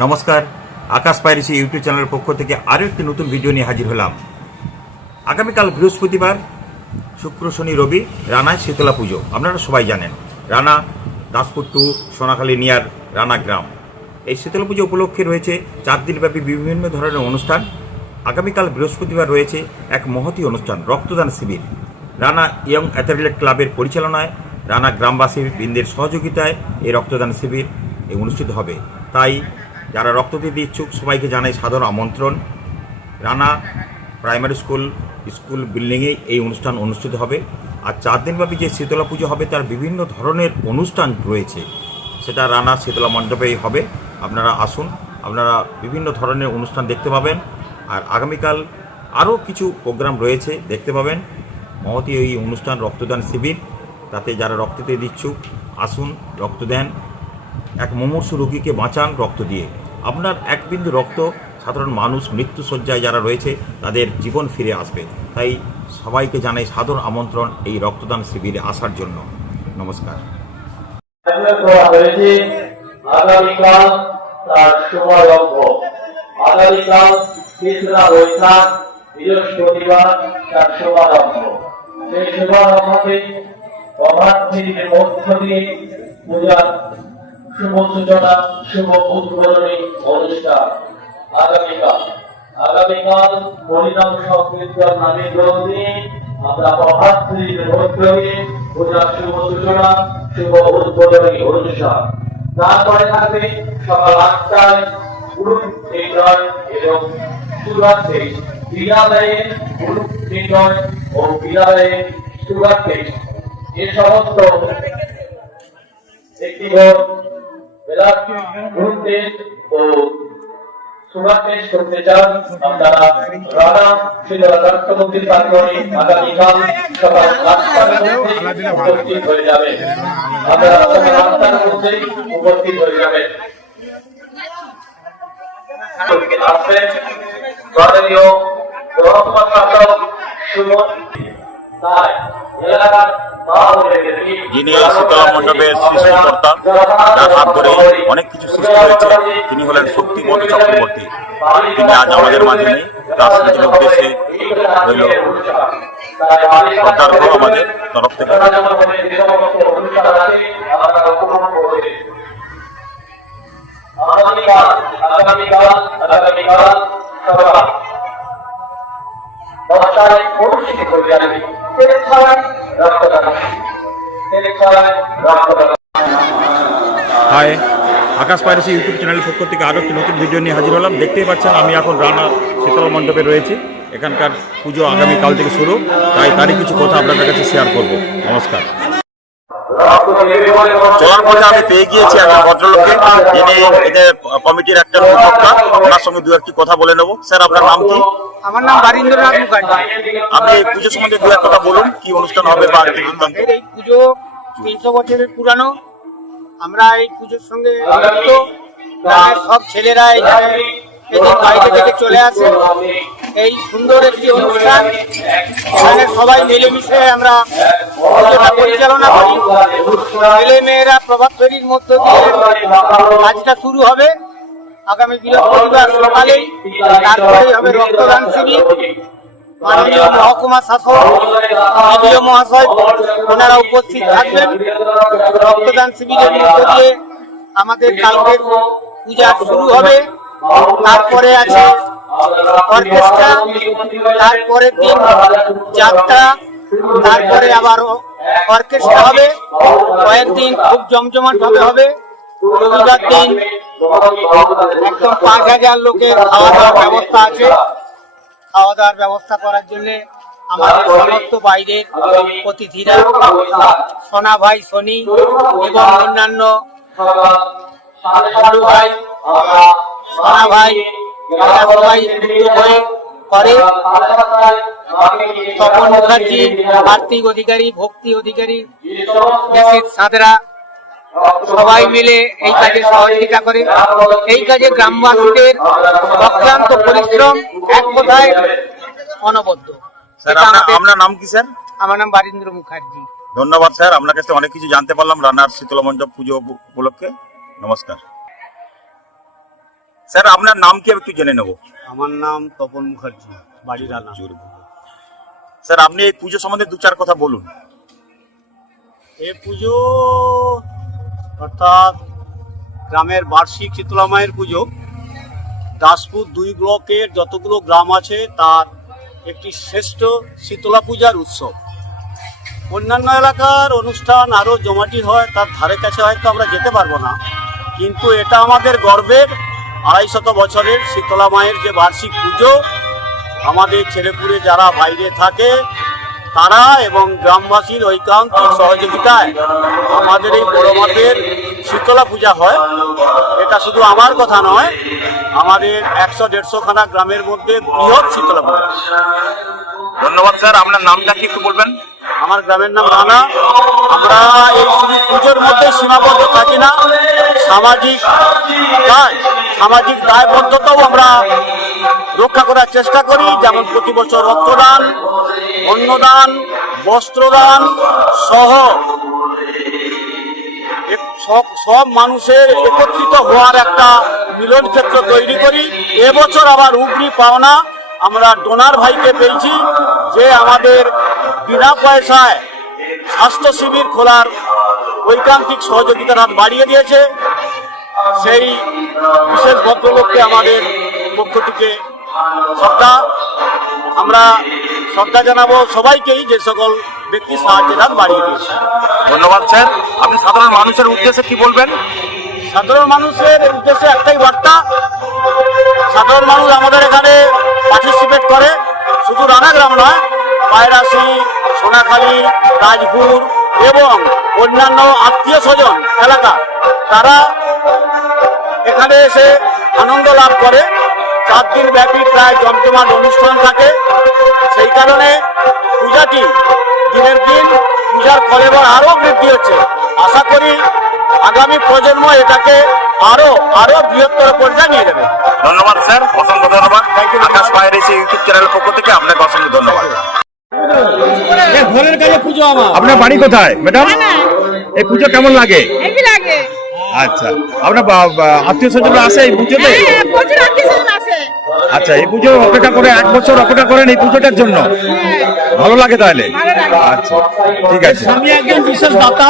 নমস্কার, আকাশ পাইরেছি ইউটিউব চ্যানেলের পক্ষ থেকে আরও একটি নতুন ভিডিও নিয়ে হাজির হলাম। আগামীকাল বৃহস্পতিবার, শুক্র শনি রবি রানায় শীতলা পুজো। আপনারা সবাই জানেন রানা দাসপুর টু সোনাখালী নিয়ার রানা গ্রাম। এই শীতলা পুজো উপলক্ষে রয়েছে 4 দিনব্যাপী বিভিন্ন ধরনের অনুষ্ঠান। আগামীকাল বৃহস্পতিবার রয়েছে এক মহতী অনুষ্ঠান, রক্তদান শিবির। রানা ইয়ং অ্যাথলেট ক্লাবের পরিচালনায়, রানা গ্রামবাসী বৃন্দের সহযোগিতায় এই রক্তদান শিবির অনুষ্ঠিত হবে। তাই যারা রক্ত দিতে ইচ্ছুক সবাইকে জানাই সাদর আমন্ত্রণ। রানা প্রাইমারি স্কুল বিল্ডিংয়ে এই অনুষ্ঠান অনুষ্ঠিত হবে। আর 4 দিনব্যাপী যে শীতলা পুজো হবে তার বিভিন্ন ধরনের অনুষ্ঠান রয়েছে, সেটা রানা শীতলা মণ্ডপেই হবে। আপনারা আসুন, আপনারা বিভিন্ন ধরনের অনুষ্ঠান দেখতে পাবেন। আর আগামীকাল আরও কিছু প্রোগ্রাম রয়েছে, দেখতে পাবেন। মহতী এই অনুষ্ঠান রক্তদান শিবির, তাতে যারা রক্ত দিতে ইচ্ছুক আসুন, রক্ত দেন। এক মুমূর্ষু রোগীকে বাঁচান রক্ত দিয়ে। আপনার এক বিন্দু রক্ত সাধারণ মানুষ মৃত্যুশয্যায় যারা রয়েছে তাদের জীবন ফিরে আসবে। তাই সবাইকে জানাই সাদর আমন্ত্রণ এই রক্তদান শিবিরে আসার জন্য। নমস্কার। আগামীকাল তার শুভারম্ভ। আগামীকাল তেসরা বৈশাখ বৃহস্পতিবার তার শুভারম্ভ। সেই শুভারম্ভকে প্রভাতফেরির মধ্য দিয়ে পূজার শুভ সূচনা, শুভ উদ্বোধনী অনুষ্ঠান। আগামীকাল হরিনাম সংকীর্তন নামে গ্রন্থে আমরা প্রভাতফেরির মধ্য দিয়ে পূজার শুভ সূচনা, শুভ উদ্বোধনী অনুষ্ঠান। তারপরে থাকবে সকাল 8টায় গুরু নির্ণয় এবং সুগার টেস্ট। বিদ্যালয়ে গুরু নির্ণয় ও বিদ্যালয়ে সুগার টেস্ট এ সমস্ত একটি গুরু টেস্ট ও সুগার টেস্ট করতে চান আপনারা রানা শীতলা রাষ্ট্রপতির প্রাঙ্গণে আগামীকাল সকাল 8টার মধ্যে উপস্থিত হয়ে যাবেন। আপনারা সকাল 8টার মধ্যে উপস্থিত হয়ে যাবেন। আসবেন মাননীয় রহমান শাসক সুমন তাই এলাকার যিনি এই শীতলা মণ্ডপের সৃষ্টিকর্তা, যার হাত ধরে অনেক কিছু সৃষ্টি হয়েছে, তিনি হলেন শক্তিপদ চক্রবর্তী। তিনি আজ আমাদের মাঝে নেই, তার স্মৃতির উদ্দেশ্যে রইল শ্রদ্ধার্ঘ্য আমাদের তরফ থেকে। হাই, আকাশ পাইরেছি ইউটিউব চ্যানেলের পক্ষ থেকে আরও একটি নতুন ভিডিও নিয়ে হাজির হলাম। দেখতেই পাচ্ছেন আমি এখন রানা শীতলা মণ্ডপে রয়েছি। এখানকার পুজো আগামীকাল থেকে শুরু, তাই তারই কিছু কথা আপনাদের কাছে শেয়ার করব। নমস্কার। চলার পথে আমি পেয়ে গিয়েছি একটা ভদ্রলোককে, যিনি এদের কমিটির একটা উদ্যোক্তা। ওনার সঙ্গে দু একটি কথা বলে নেব। স্যার, আপনার নাম কি? আমার নাম বারীন্দ্রনাথ মুখার্জি। আপনি এই পুজো সম্বন্ধে দু এক কথা বলুন, কি অনুষ্ঠান হবে বা কি বৃত্তান্ত? এই পুজো 300 বছরের পুরানো। আমরা এই পুজোর সঙ্গে যুক্ত। প্রায় সব ছেলেরা এদের বাইরে থেকে চলে আসে। এই সুন্দর একটি অনুষ্ঠান, এখানে সবাই মিলেমিশে আমরা পুজোটা পরিচালনা করি। ছেলে মেয়েরা প্রভাত ফেরির মধ্য দিয়ে কাজটা শুরু হবে আগামী বৃহস্পতিবার সকালেই। তারপরেই হবে রক্তদান শিবির। মাননীয় মহকুমা শাসক বিডিও মহাশয় ওনারা উপস্থিত থাকবেন। রক্তদান শিবিরের মধ্য দিয়ে আমাদের কালকের পূজা শুরু হবে। তারপরে আছে অর্কেস্ট্রা, তারপরের দিন যাত্রা, তারপরে আবার অর্কেস্ট্রা হবে। কয়েকদিন খুব জমজমাট হবে। রবিবার দিন একদম 5000 লোকের খাওয়া দাওয়ার ব্যবস্থা আছে। খাওয়া দাওয়ার ব্যবস্থা করার জন্য আমাদের সমস্ত বাইরের অতিথিরা, সোনা ভাই, শনি এবং অন্যান্য ভাই, সোনা ভাই, এরা সবাই যুক্ত হয়ে করে। তপন মুখার্জি, কার্তিক অধিকারী, ভক্তি অধিকারী, সাঁতরা সবাই মিলে এই কাজে সহযোগিতা করে। এই কাজে গ্রামবাসীদের অক্লান্ত পরিশ্রম, এক কথায় অনবদ্য। আপনার নাম কি স্যার? আমার নাম বারীন্দ্র মুখার্জি। ধন্যবাদ স্যার, আপনার কাছে অনেক কিছু জানতে পারলাম রানার শীতলা মণ্ডপ পুজো উপলক্ষে। নমস্কার। স্যার আপনার নাম কি আমি একটু জেনে নেবো। আমার নাম তপন মুখার্জি, বাড়ি রানা। স্যার আপনি এই পুজো সম্বন্ধে দু চার কথা বলুন। এই পুজো অর্থাৎ গ্রামের বার্ষিক শীতলা মায়ের পুজো। দাসপুর 2 ব্লকের যতগুলো গ্রাম আছে তার একটি শ্রেষ্ঠ শীতলা পূজার উৎসব। অন্যান্য এলাকার অনুষ্ঠান আরও জমাটি হয়, তার ধারে কাছে হয়তো আমরা যেতে পারবো না, কিন্তু এটা আমাদের গর্বের 250 বছরের শীতলা মায়ের যে বার্ষিক পুজো। আমাদের ছেলেপুলে যারা বাইরে থাকে তারা এবং গ্রামবাসীর ঐকান্তিক সহযোগিতায় আমাদের এই বড় মাপের শীতলা পূজা হয়। এটা শুধু আমার কথা নয়, আমাদের 100-150 খানা গ্রামের মধ্যে বৃহৎ শীতলা পূজা। ধন্যবাদ স্যার, আপনার নামটা কি একটু বলবেন। আমার গ্রামের নাম রানা। আমরা এই শুধু পুজোর মধ্যে সীমাবদ্ধ থাকি না, সামাজিক দায়বদ্ধতাও আমরা রক্ষা করার চেষ্টা করি। যেমন প্রতি বছর রক্তদান, অন্নদান, বস্ত্রদান সহ সব মানুষের একত্রিত হওয়ার একটা মিলন ক্ষেত্র তৈরি করি। এবছর আবার উগরি পাওনা আমরা ডোনার ভাইকে পেয়েছি, যে আমাদের বিনা পয়সায় স্বাস্থ্য শিবির খোলার ঐকান্তিক সহযোগিতার হাত বাড়িয়ে দিয়েছে। সেই বিশেষ ভদ্রলোককে আমাদের পক্ষ থেকে আমরা শ্রদ্ধা জানাবো সবাইকেই, যে সকল ব্যক্তি সাহায্যের হাত বাড়িয়ে দিয়েছে। ধন্যবাদ স্যার। আপনি সাধারণ মানুষের উদ্দেশ্যে কি বলবেন। সাধারণ মানুষের উদ্দেশ্যে একটাই বার্তা, সাধারণ মানুষ আমাদের এখানে পার্টিসিপেট করে, শুধু রানা গ্রাম নয়, পায়রাশি, সোনাখালী, রাজপুর এবং অন্যান্য আত্মীয় স্বজন এলাকা, তারা এখানে এসে আনন্দ লাভ করে। 4 দিন ব্যাপী প্রায় জমজমাট অনুষ্ঠান থাকে। সেই কারণে পূজাটি দিনের দিন পূজার ফলেবর আরও বৃদ্ধি হচ্ছে। আশা করি আগামী প্রজন্ম এটাকে আরো বৃহত্তর পর্যায়ে নিয়ে যাবে। ধন্যবাদ স্যার, অসংখ্য ধন্যবাদ। আকাশ পাইরেসি ইউটিউব চ্যানেলের পক্ষ থেকে আপনাকে অসংখ্য ধন্যবাদ। ঘরের কাছে পুজো আমার। আপনার বাড়ি কোথায় ম্যাডাম? এই পুজো কেমন লাগে? হেভি লাগে। আচ্ছা, আপনার আত্মীয় স্বজনরা আসে এই পুজোতে? হ্যাঁ, প্রচুর আত্মীয়স্বজন আসে। আচ্ছা, এই পুজো অপেক্ষা করে 1 বছর অপেক্ষা করেন এই পুজোটার জন্য? হ্যাঁ, ভালো লাগে তাহলে? ভালো লাগে। আচ্ছা, ঠিক আছে। আমি একজন বিশেষ দাতা।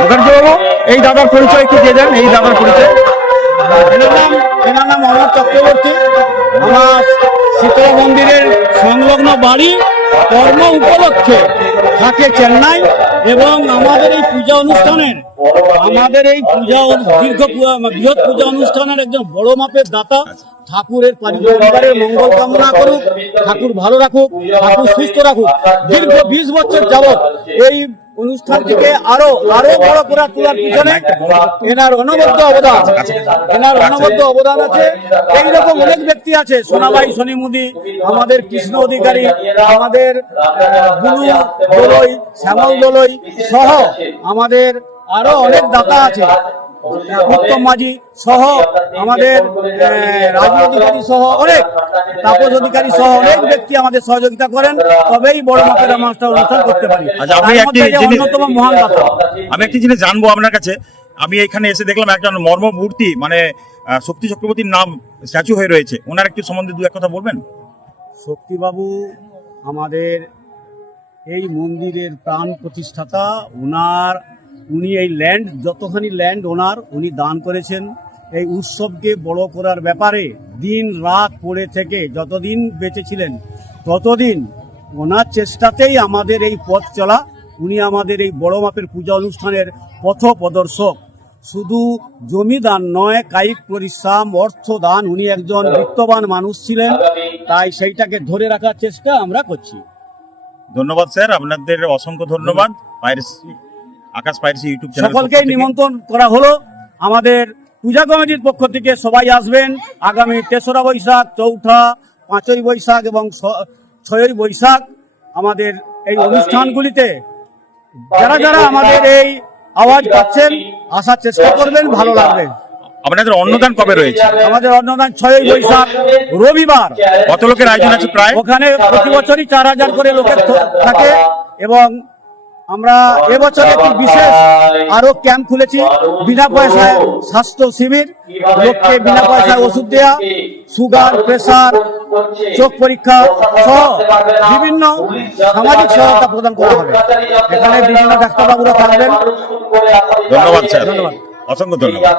মুখার্জি বাবু, এই দাদার পরিচয় একটু দিয়ে দেন। এই দাদার পরিচয়। এনার নাম অমর চক্রবর্তী। আমার শীতলা মন্দিরের সংলগ্ন বাড়ি, কর্ম উপলক্ষে থাকে চেন্নাই, এবং আমাদের এই পূজা অনুষ্ঠানের বৃহৎ পূজা অনুষ্ঠানের একজন বড় মাপের দাতা। ঠাকুরের পরিবারের মঙ্গল কামনা করুক, ঠাকুর ভালো রাখুক, ঠাকুর সুস্থ রাখুক। দীর্ঘ 20 বছর যাবৎ এই অনুষ্ঠানটিকে আরো বড় করে তোলার পিছনে এনার অনবদ্য অবদান আছে। এইরকম অনেক ব্যক্তি আছে, সোনাবাই সোনিমুদি, আমাদের কৃষ্ণ অধিকারী, আমাদের গুরু দোলই, শ্যামল দোলই সহ আমাদের আরো অনেক দাতা আছে, উত্তম মাঝি সহ আমাদের রাজু অধিকারী সহ অনেক, তাপস অধিকারী সহ অনেক ব্যক্তি আমাদের সহযোগিতা করেন, তবেই বড় মাপের আমরা অনুষ্ঠান করতে পারি। আচ্ছা, আপনি অন্যতম মহান দাতা। আমি একটি জিনিস জানবো আপনার কাছে। আমি এখানে এসে দেখলাম একজন মর্মমূর্তি, মানে শক্তি চক্রবর্তীর নাম স্ট্যাচু হয়ে রয়েছে। ওনার একটু সম্বন্ধে 2 এক কথা বলবেন। শক্তিবাবু আমাদের এই মন্দিরের প্রাণ প্রতিষ্ঠাতা। উনি এই ল্যান্ড, যতখানি ল্যান্ড উনি দান করেছেন এই উৎসবকে বড় করার ব্যাপারে। দিন রাত পড়ে থেকে যতদিন বেঁচে ছিলেন ততদিন ওনার চেষ্টাতেই আমাদের এই পথ চলা। উনি আমাদের এই বড় মাপের পূজা অনুষ্ঠানের পথ প্রদর্শক। শুধু জমিদান নয়, কায়িক পরিশ্রম, অর্থদান, উনি একজন বিত্তবান মানুষ ছিলেন, তাই সেইটাকে ধরে রাখার চেষ্টা আমরা করছি। ধন্যবাদ স্যার, আপনাদের অসংখ্য ধন্যবাদ। আকাশ পাইরেসি ইউটিউব চ্যানেল সকলকেই নিমন্ত্রণ করা হলো। আমাদের পূজা কমিটির পক্ষ থেকে সবাই আসবেন। আগামী 3রা বৈশাখ, 4ঠা, 5ই বৈশাখ এবং 6ই বৈশাখ আমাদের এই অনুষ্ঠানগুলিতে যারা আমাদের এই আওয়াজ পাচ্ছেন আসার চেষ্টা করবেন, ভালো লাগবে। আপনাদের অন্নদান কবে রয়েছে? আমাদের অন্নদান 6ই বৈশাখ রবিবার। কত লোকের আয়োজন আছে প্রায়? ওখানে প্রতি বছরই 4000 করে লোকের থাকে এবং আমরা এবছর একটি বিশেষ আরো ক্যাম্প খুলেছি, বিনা পয়সায় স্বাস্থ্য শিবির, লোককে বিনা পয়সায় ওষুধ দেওয়া, সুগার, প্রেসার, চোখ পরীক্ষা সহ বিভিন্ন সামাজিক সহায়তা প্রদান করা হবে। এখানে বিভিন্ন ডাক্তারবাবুরা থাকবেন। ধন্যবাদ স্যার, ধন্যবাদ, অসংখ্য ধন্যবাদ।